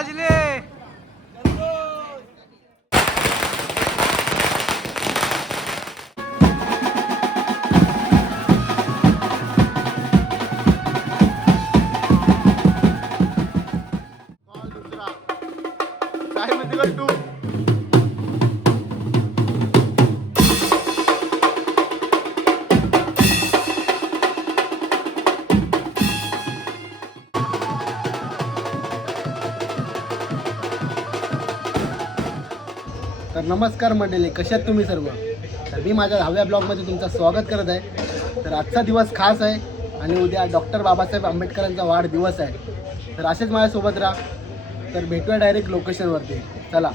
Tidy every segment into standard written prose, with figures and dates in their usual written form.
वाजले. तर नमस्कार मंडळी, कशात तुम्ही सर्व. तर मी माझ्या 10व्या ब्लॉगमध्ये तुमचं स्वागत करत आहे. तर आजचा दिवस खास आहे आणि उद्या डॉक्टर बाबासाहेब आंबेडकरांचा वाढदिवस आहे. तर असेच माझ्यासोबत राहा. तर भेटूया डायरेक्ट लोकेशनवरती. चला.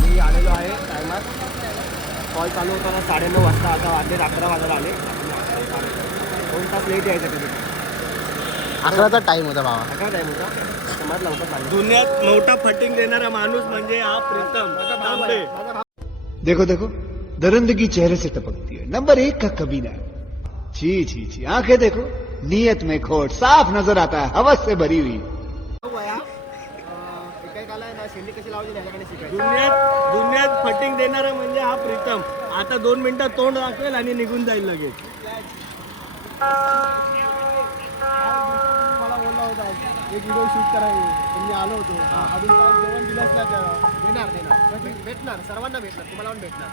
मी आलेलो आहे टायमात. कॉल चालू होताना 9:30 वाजता, आता वाजले 11 वाजायला आले. 2 तास लेट यायचं कधी. 11चा टाईम होता बाबा. 11 टाईम होता, समाज लवकर चालू. दुनियात मोठा फटिंग देणारा माणूस म्हणजे हा प्रीतम तांबे. देखो देखो, दरिंदगी चेहरे से टपकती है. नंबर 1 का कबीना. छी छी छी, आंखें देखो, नीयत में खोट साफ नजर आता है, हवस से भरी हुई. एकेकाला आहे ना शेंडी कशी लावायची त्याच्याकडे शिकायचं. दुनियात फटिंग देणारा म्हणजे हा प्रीतम. आता 2 मिनिटात तोंड दाखवेल आणि निघून जाईल लगेच. मला बोलला होता एक व्हिडिओ शूट करायला, पण मी आलो होतो. अजून काय जेवण दिलंच नाही त्याला. भेटणार सर्वांना भेटणार, तुम्हाला पण भेटणार.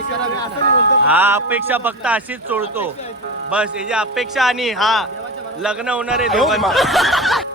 असं नाही बोलतो. हा अपेक्षा फक्त अशीच सोडतो बस. याची अपेक्षा आणि हा लग्न होणार आहे दोघांचं.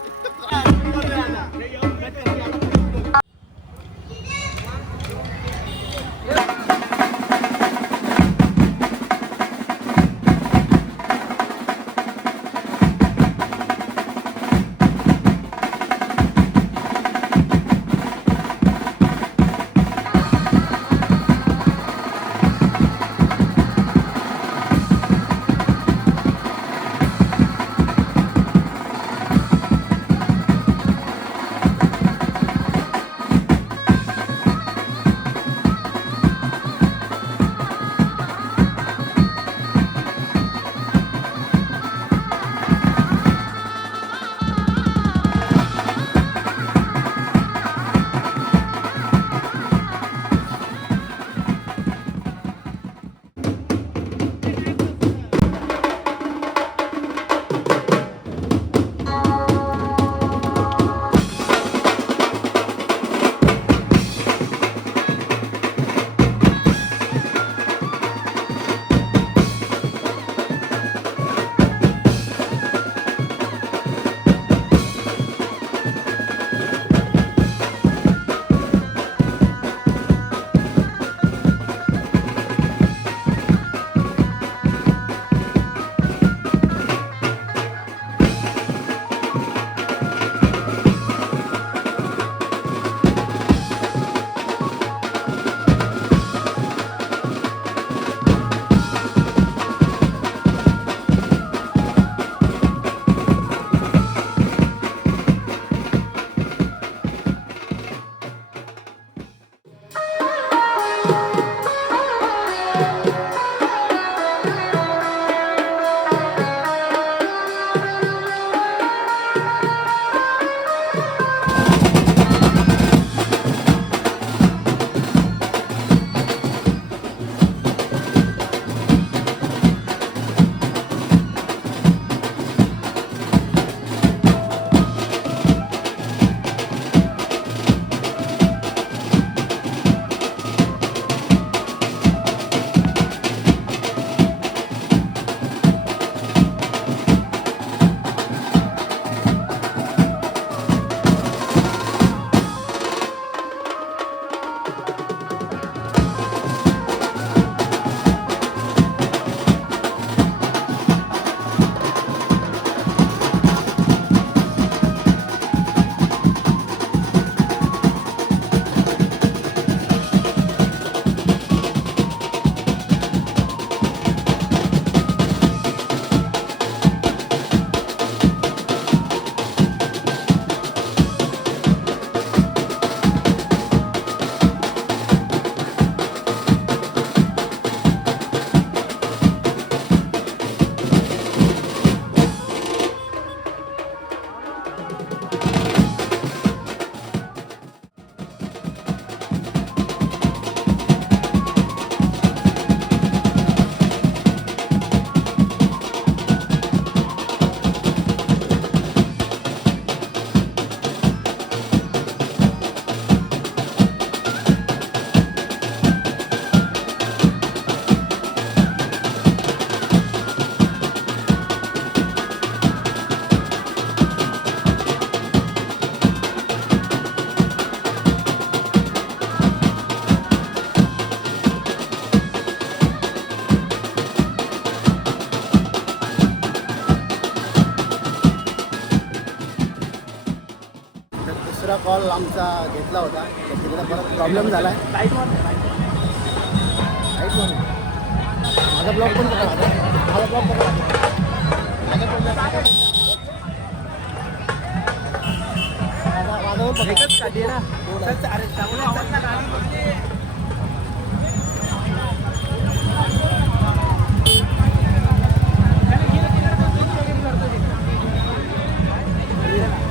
दुसरा कॉल आमचा घेतला होता तर तिकडे परत प्रॉब्लेम झाला आहे. माझा ब्लॉग पण बघा, माझा ब्लॉग बघा, माझा ब्लॉग एकच काढली ना.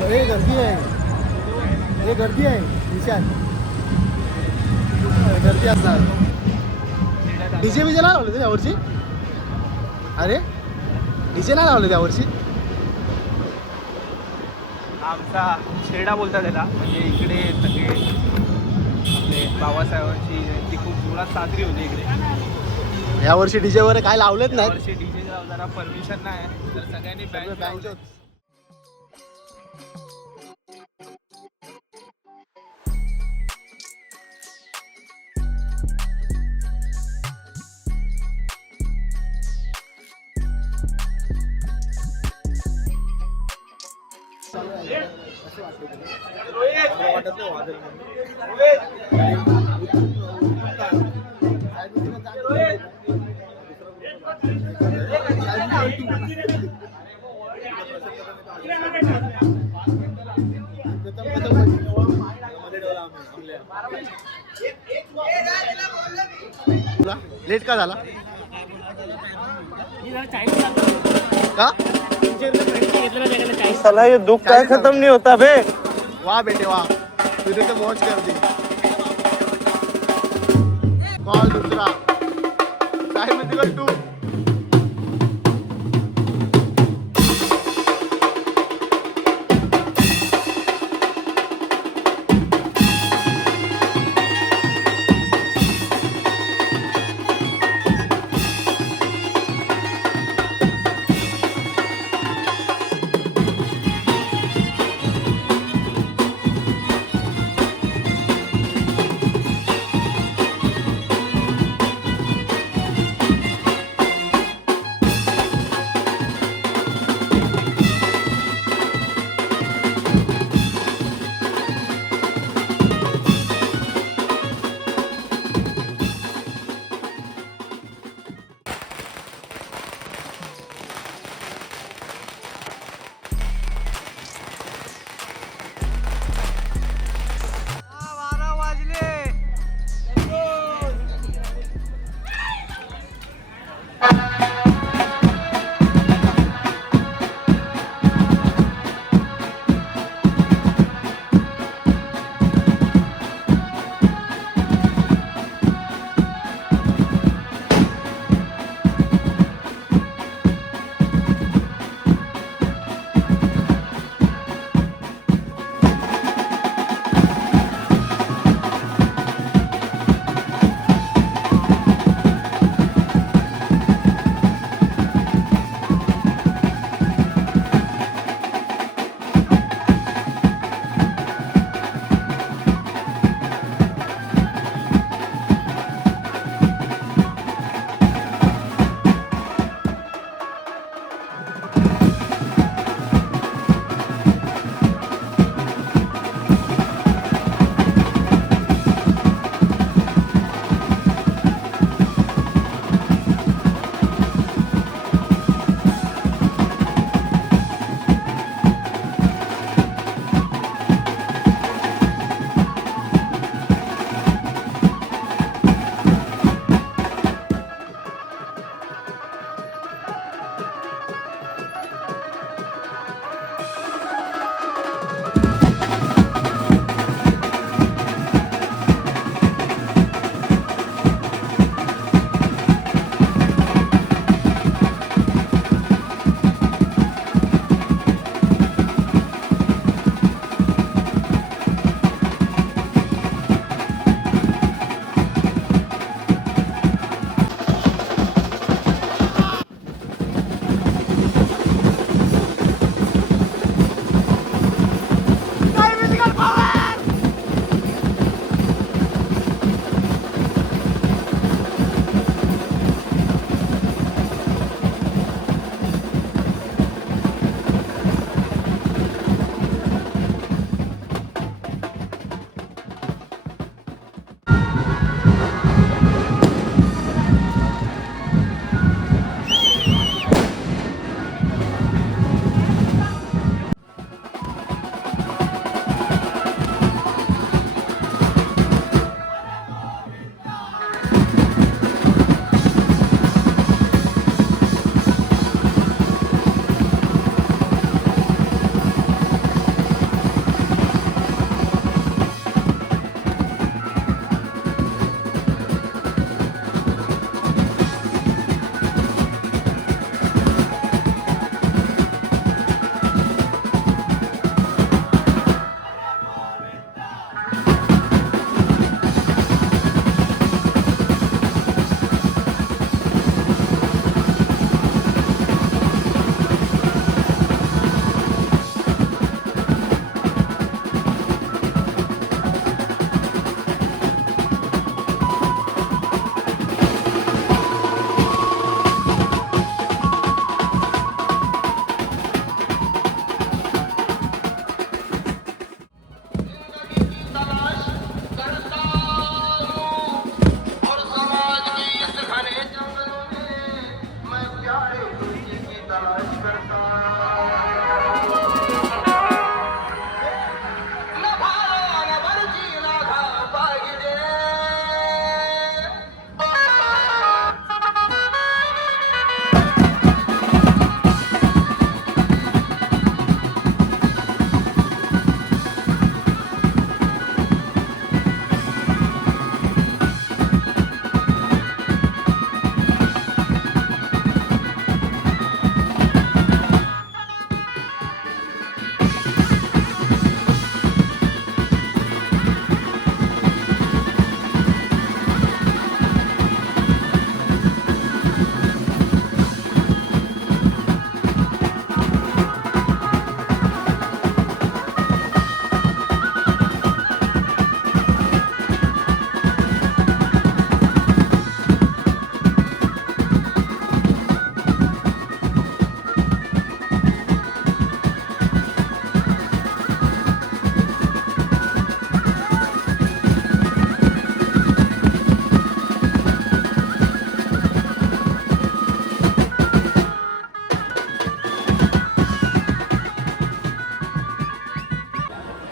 अरे हे गर्दी आहे, हे गर्दी आहे विशाल, गर्दी असणार. डीजे विजे नाही लावले ते यावर्षी? अरे डीजे नाही लावले त्यावर्षी? आमचा छेडा बोलतात त्याला, म्हणजे इकडे सगळे आपले बाबासाहेबांची जयंती खूप जोरात साजरी होती इकडे. यावर्षी डीजे वगैरे काय लावलेत नाहीत. यावर्षी डीजे जरा परमिशन नाही, तर सगळ्यांनी बँक लेट का झाला का? साला ये दुख काय खत्म नहीं होता बे. वाह बेटे वाह, तुझे तो मौज कर दी. कॉल दुसरा काय म्हणते का तू?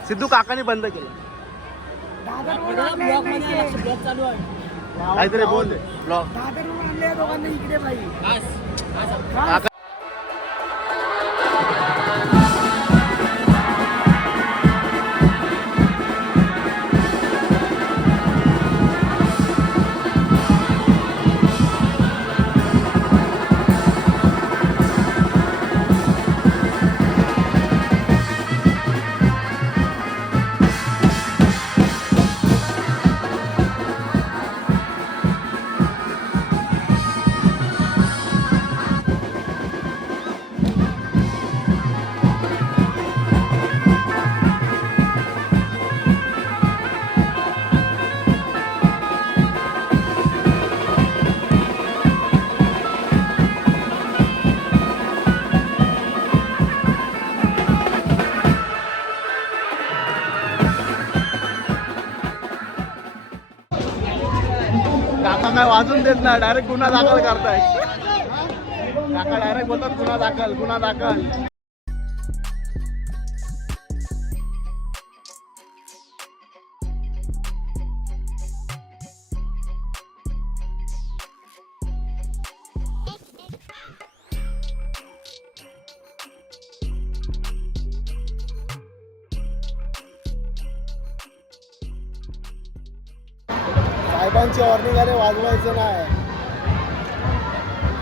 सिद्धू काकाने बंद केलं. काहीतरी बोल दे ब्लॉग. काका काय वाजून देत नाही, डायरेक्ट गुन्हा दाखल करताय. काका डायरेक्ट बोलतात गुन्हा दाखल, गुन्हा दाखल. साहेबांची वॉर्निंग आले, वाजवायचं नाही.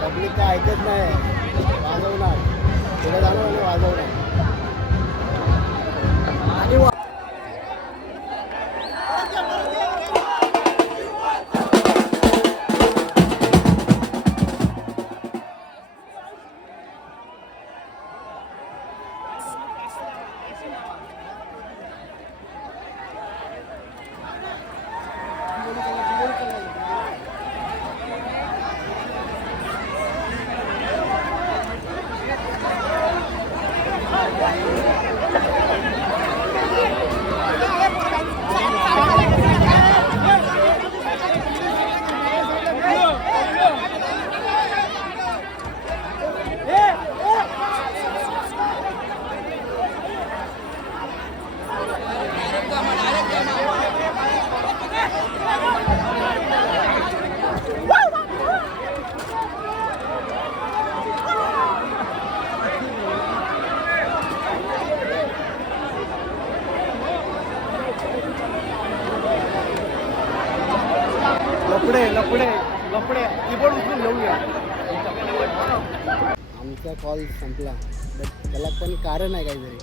पब्लिक काय ऐकत नाही, वाजवणार पुढे जाणार आणि वाजवणार. आणि लपडे लपडे लपडे कीबोर्ड उचलून घेऊन घ्या. आमचा कॉल संपला, बट त्याला पण कारण आहे काहीतरी.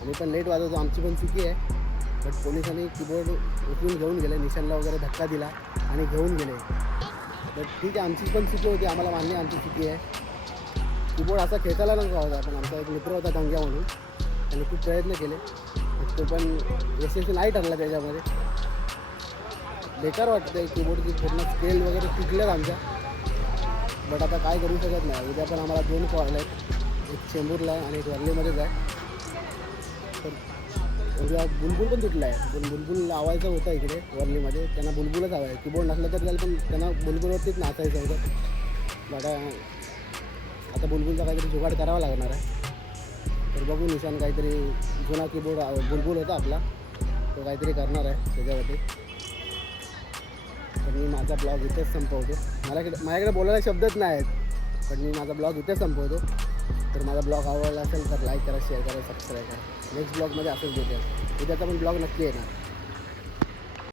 आम्ही पण लेट वाजवतो, आमची पण चुकी आहे. बट पोलिसांनी कीबोर्ड उचलून घेऊन गेले, निशाणला वगैरे धक्का दिला आणि घेऊन गेले. बट ठीक आहे, आमची पण चुकी होती, आम्हाला मान्य आमची चुकी आहे. कीबोर्ड असा खेचायला नव्हता होता, पण आमचा एक मित्र होता गंग्या म्हणून, त्यांनी खूप प्रयत्न केले, तो पण यशस्वी नाही ठरला त्याच्यामध्ये. बेकार वाटतं, कीबोर्डची पूर्ण स्केल वगैरे तुटल्यात आमच्या. बट आता काय करू शकत नाही. उद्या पण आम्हाला 2 कॉल आहेत, एक चेंबूरला आहे आणि एक वर्लीमध्येच आहे. तर उद्या बुलबुल पण तुटला आहे. बुलबुल लावायचं होतं इकडे वर्लीमध्ये, त्यांना बुलबुलच हवं आहे. कीबोर्ड नसलं तर त्याला पण त्यांना बुलबुलवरतीच नाचायचं होतं. बट आता बुलबुलचा काहीतरी जुगाड करावा लागणार आहे. तर बघू निशान काहीतरी जुना कीबोर्ड बुलबुल होता आपला तो काहीतरी करणार आहे त्याच्यावरती. तर मी माझा ब्लॉग इथेच संपवतो. माझ्याकडे बोलायला शब्दच नाही आहेत पण मी माझा ब्लॉग इथेच संपवतो. तर माझा ब्लॉग आवडला असेल तर लाईक करा, शेअर करा, सबस्क्राईब करा. नेक्स्ट ब्लॉगमध्ये असंच भेटेल. उद्याचा पण ब्लॉग नक्की येणार.